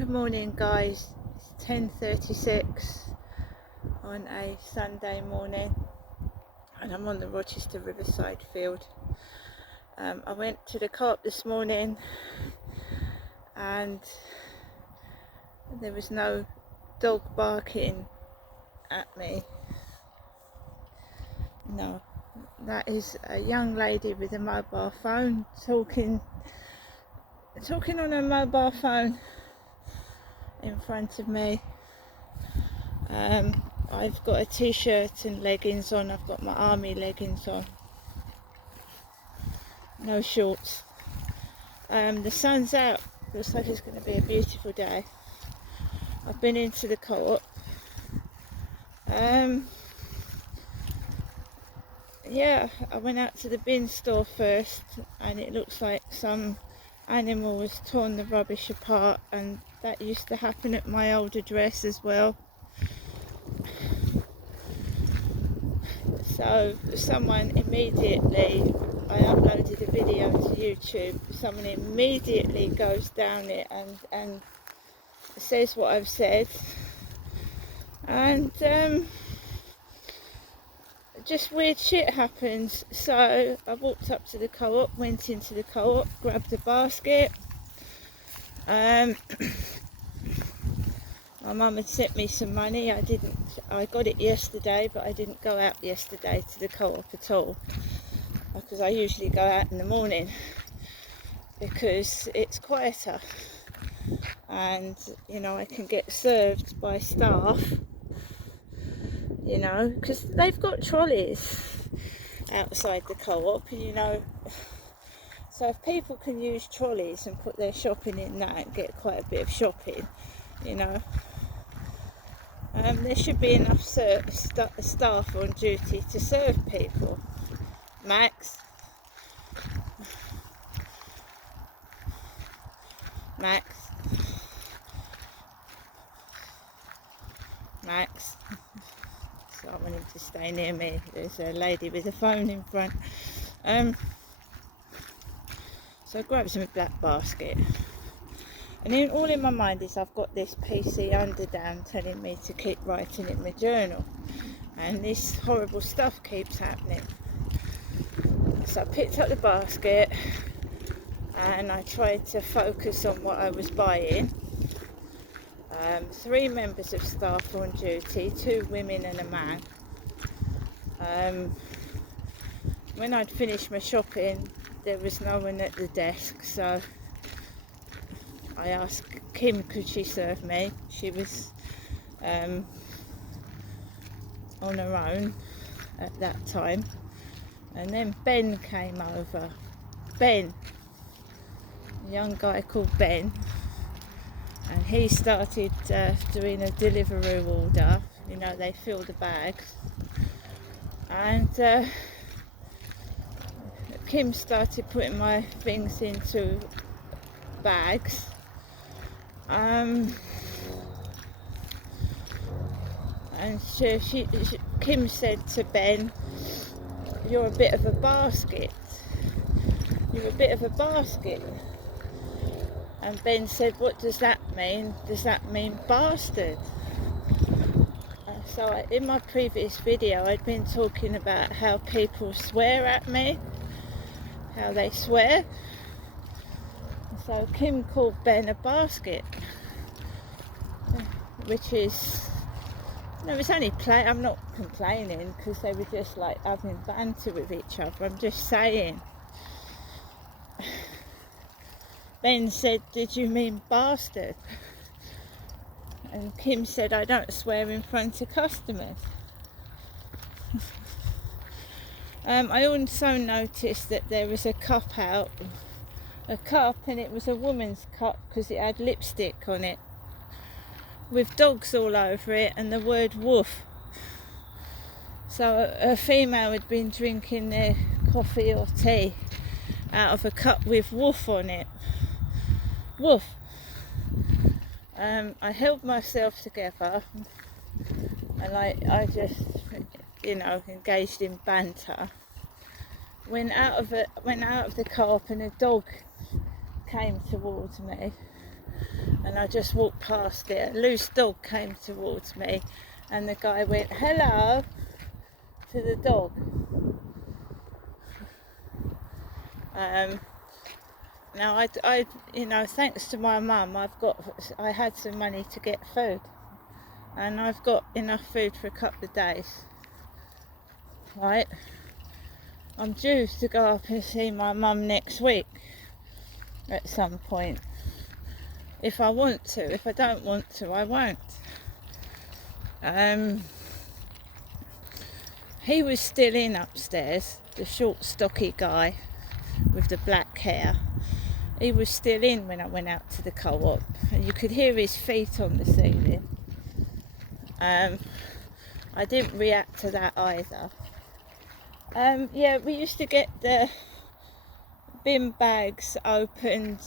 Good morning, guys. It's 10:36 on a Sunday morning and I'm on the Rochester Riverside field. I went to the co-op this morning and there was no dog barking at me. No, that is a young lady with a mobile phone talking on a mobile phone in front of me. I've got a t-shirt and leggings on. I've got my army leggings on, no shorts. The sun's out, looks like it's going to be a beautiful day. I've been into the co-op. Yeah, I went out to the bin store first and it looks like some animal has torn the rubbish apart, and that used to happen at my old address as well. So someone immediately, I uploaded a video to YouTube, someone immediately goes down it and says what I've said, and just weird shit happens. So I walked up to the co-op, went into the co-op, grabbed a basket. My mum had sent me some money. I got it yesterday, but I didn't go out yesterday to the co-op at all, because I usually go out in the morning because it's quieter and I can get served by staff, because they've got trolleys outside the co-op, and so if people can use trolleys and put their shopping in that and get quite a bit of shopping, there should be enough staff on duty to serve people. Max, so I want him to stay near me. There's a lady with a phone in front. So I grabbed some black basket, and then all in my mind is I've got this PC underdown telling me to keep writing in my journal, and this horrible stuff keeps happening. So I picked up the basket and I tried to focus on what I was buying. 3 members of staff on duty, 2 women and a man. When I'd finished my shopping, there was no one at the desk, so I asked Kim could she serve me. She was on her own at that time, and then Ben came over. Ben, a young guy called Ben, and he started doing a Deliveroo order. They fill the bags, and Kim started putting my things into bags. And Kim said to Ben, "You're a bit of a basket. You're a bit of a basket." And Ben said, "What does that mean? Does that mean bastard?" So in my previous video, I'd been talking about how people swear at me, how they swear. So Kim called Ben a basket, which is, it's only play. I'm not complaining, because they were just like having banter with each other. I'm just saying. Ben said, "Did you mean bastard?" And Kim said, "I don't swear in front of customers." I also noticed that there was a cup, and it was a woman's cup because it had lipstick on it with dogs all over it and the word woof. So a female had been drinking their coffee or tea out of a cup with woof on it. Woof. I held myself together and I just engaged in banter. Went out of the co-op and a dog came towards me, and I just walked past it. A loose dog came towards me, and the guy went hello to the dog. Now I thanks to my mum, I had some money to get food, and I've got enough food for a couple of days. Right, I'm due to go up and see my mum next week at some point. If I want to. If I don't want to, I won't. He was still in upstairs, the short stocky guy with the black hair. He was still in when I went out to the co-op, and you could hear his feet on the ceiling. I didn't react to that either. We used to get the bin bags opened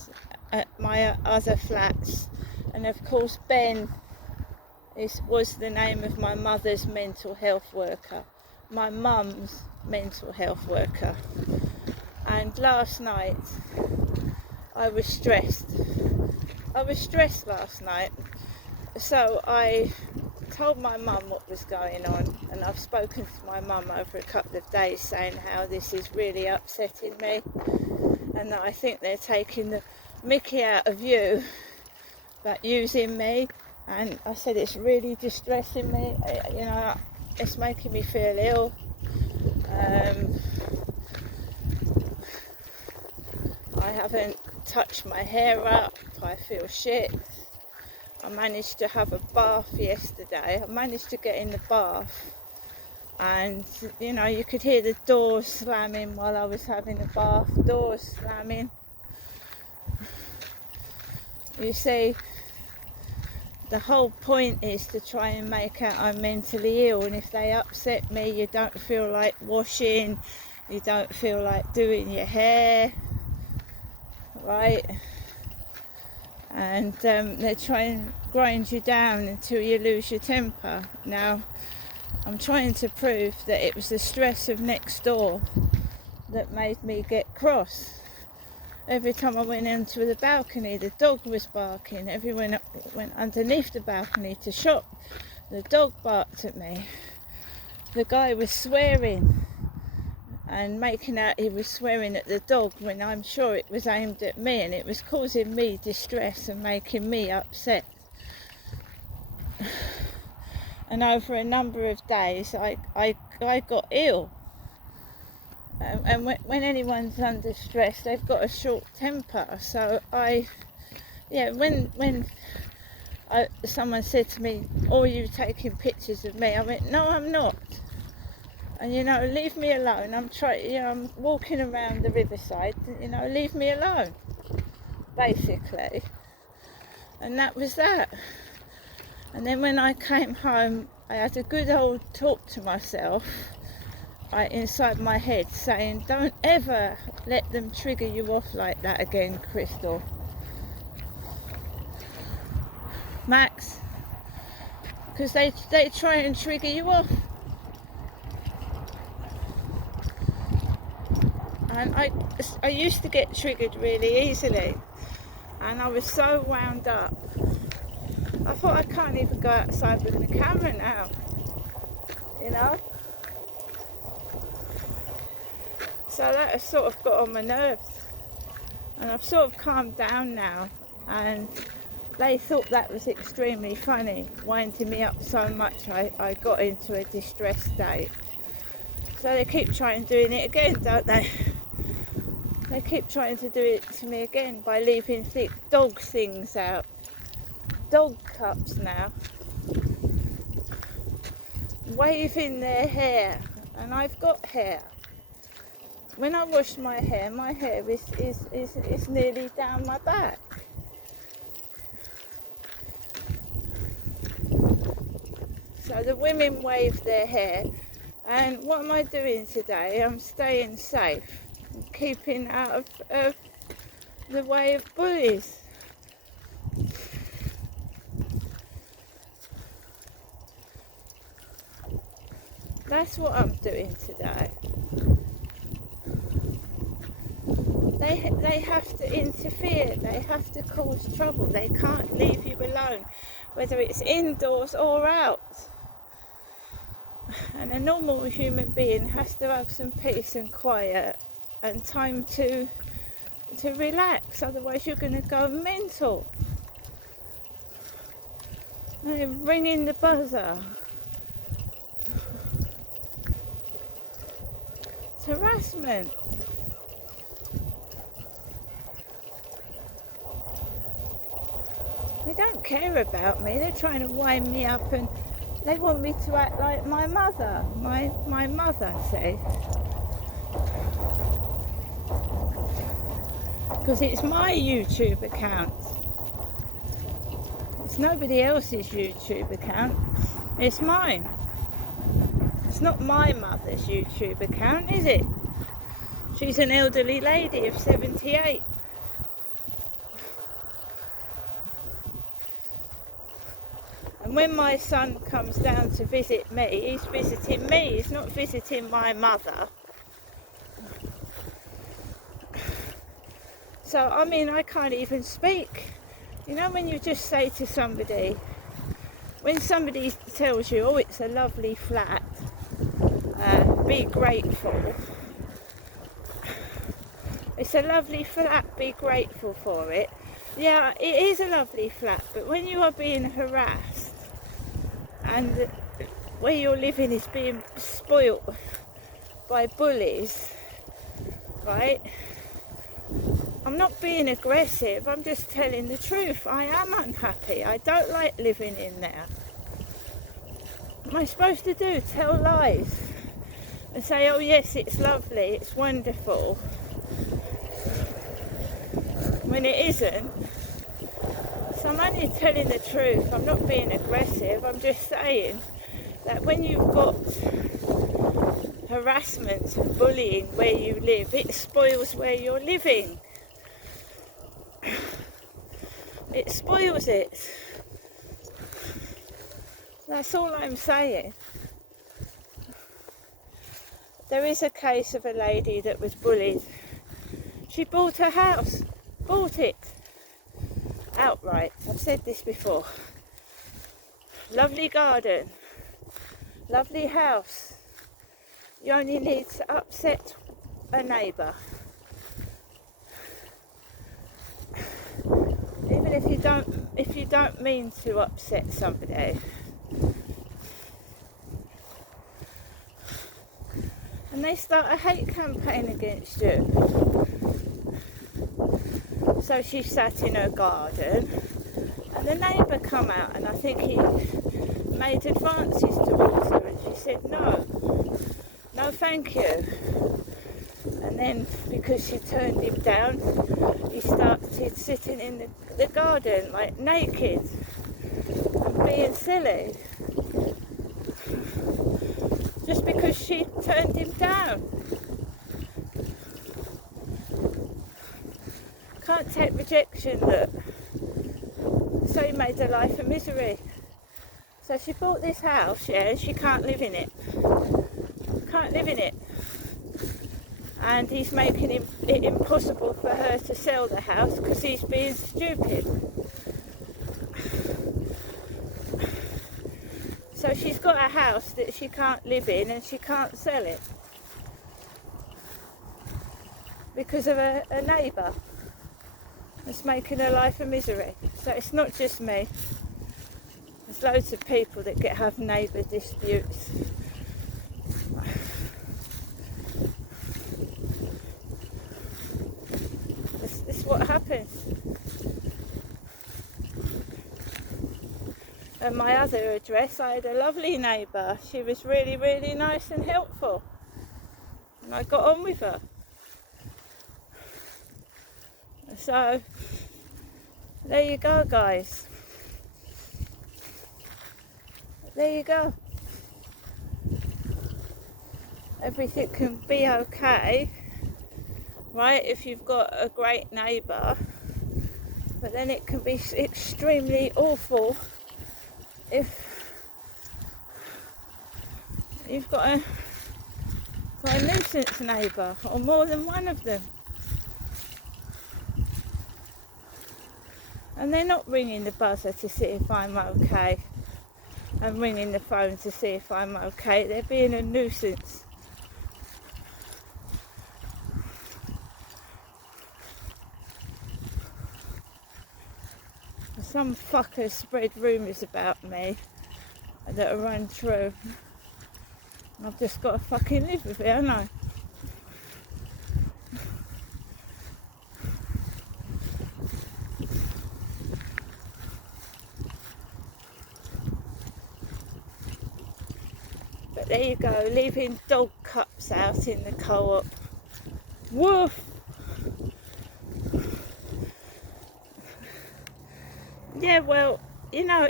at my other flats, and of course Ben was the name of my mother's mental health worker, my mum's mental health worker. And last night I was stressed last night, so I told my mum what was going on, and I've spoken to my mum over a couple of days saying how this is really upsetting me, and that I think they're taking the mickey out of you, but using me. And I said it's really distressing me, it's making me feel ill. I haven't touched my hair up, I feel shit. I managed to have a bath yesterday. I managed to get in the bath, and you could hear the doors slamming while I was having a bath. Doors slamming. You see, the whole point is to try and make out I'm mentally ill, and if they upset me, you don't feel like washing, you don't feel like doing your hair, right? And they try and grind you down until you lose your temper. Now, I'm trying to prove that it was the stress of next door that made me get cross. Every time I went into the balcony, the dog was barking. Everyone went underneath the balcony to shop. The dog barked at me. The guy was swearing and making out he was swearing at the dog when I'm sure it was aimed at me, and it was causing me distress and making me upset. And over a number of days I got ill. And when anyone's under stress, they've got a short temper. So when someone said to me, "Oh, are you taking pictures of me?" I went, "No, I'm not. And leave me alone. I'm walking around the riverside. Leave me alone." Basically, and that was that. And then when I came home, I had a good old talk to myself. Inside my head, saying, "Don't ever let them trigger you off like that again, Crystal. Max, because they try and trigger you off." And I used to get triggered really easily, and I was so wound up. I thought, I can't even go outside with my camera now, So that has sort of got on my nerves, and I've sort of calmed down now, and they thought that was extremely funny, winding me up so much I got into a distressed state. So they keep trying doing it again, don't they? They keep trying to do it to me again by leaving thick dog things out. Dog cups now. Waving their hair, and I've got hair. When I wash my hair is nearly down my back. So the women wave their hair, and what am I doing today? I'm staying safe, keeping out of the way of bullies. That's what I'm doing today. They have to interfere, they have to cause trouble, they can't leave you alone, whether it's indoors or out. And a normal human being has to have some peace and quiet and time to relax, otherwise you're going to go mental. And they're ringing the buzzer. It's harassment. They don't care about me, they're trying to wind me up and they want me to act like my mother. My mother said. Because it's my YouTube account. It's nobody else's YouTube account. It's mine. It's not my mother's YouTube account, is it? She's an elderly lady of 78. And when my son comes down to visit me, he's visiting me, he's not visiting my mother. So, I mean, I can't even speak. You know, when you just say to somebody, when somebody tells you, oh, it's a lovely flat, be grateful. It's a lovely flat, be grateful for it. Yeah, it is a lovely flat, but when you are being harassed and where you're living is being spoilt by bullies, right? I'm not being aggressive, I'm just telling the truth. I am unhappy, I don't like living in there. What am I supposed to do? Tell lies and say, oh yes, it's lovely, it's wonderful, when it isn't. So I'm only telling the truth, I'm not being aggressive, I'm just saying that when you've got harassment and bullying where you live, it spoils where you're living. It spoils it. That's all I'm saying. There is a case of a lady that was bullied. She bought a house, bought it outright. I've said this before. Lovely garden, lovely house. You only need to upset a neighbour. Even if you don't mean to upset somebody. And they start a hate campaign against you. So she sat in her garden and the neighbour come out, and I think he made advances towards her, and she said no thank you. And then because she turned him down, he started sitting in the garden like naked and being silly. Just because she turned him down. Can't take rejection, look. So he made her life a misery. So she bought this house, yeah, and she can't live in it. Can't live in it. And he's making it impossible for her to sell the house because he's being stupid. So she's got a house that she can't live in and she can't sell it because of a neighbour that's making her life a misery. So it's not just me. There's loads of people that have neighbour disputes. This is what happens. At my other address, I had a lovely neighbour. She was really, really nice and helpful. And I got on with her. So, there you go, guys. There you go. Everything can be okay, right, if you've got a great neighbour. But then it can be extremely awful if you've got a nuisance neighbour, or more than one of them. And they're not ringing the buzzer to see if I'm okay and ringing the phone to see if I'm okay. They're being a nuisance. Some fuckers spread rumours about me that are untrue. I've just got to fucking live with it, haven't I? But there you go, leaving dog cups out in the co-op. Woof! Yeah, well, you know,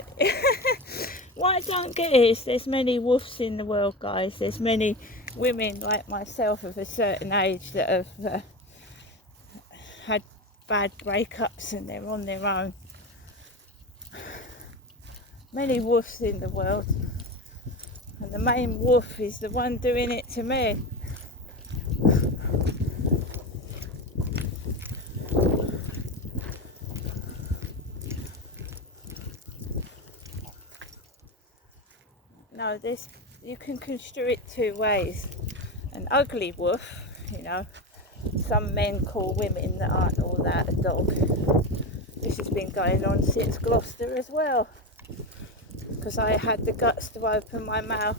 what I don't get is there's many woofs in the world, guys. There's many women like myself of a certain age that have had bad breakups and they're on their own. Many woofs in the world. And the main woof is the one doing it to me. No, this, you can construe it two ways. An ugly woof, you know, some men call women that aren't all that a dog. This has been going on since Gloucester as well, because I had the guts to open my mouth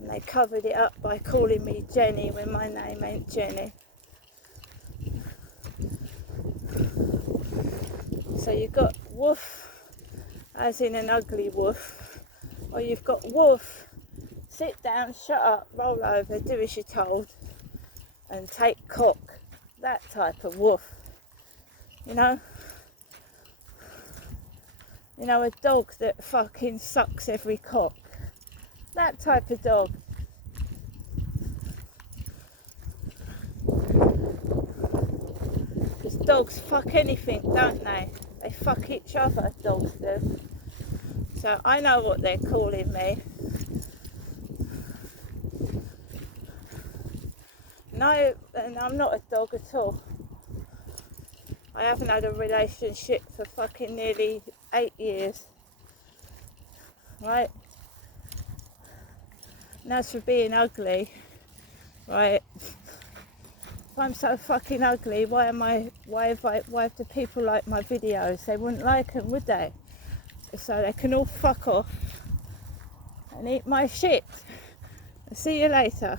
and they covered it up by calling me Jenny when my name ain't Jenny. So you've got woof as in an ugly woof, or you've got woof, sit down, shut up, roll over, do as you're told and take cock. That type of woof, you know, a dog that fucking sucks every cock, that type of dog. Because dogs fuck anything, don't they? They fuck each other, dogs do. So I know what they're calling me. No, and I'm not a dog at all. I haven't had a relationship for fucking nearly 8 years. Right? And as for being ugly, right? If I'm so fucking ugly, why do people like my videos? They wouldn't like them, would they? So they can all fuck off and eat my shit. See you later.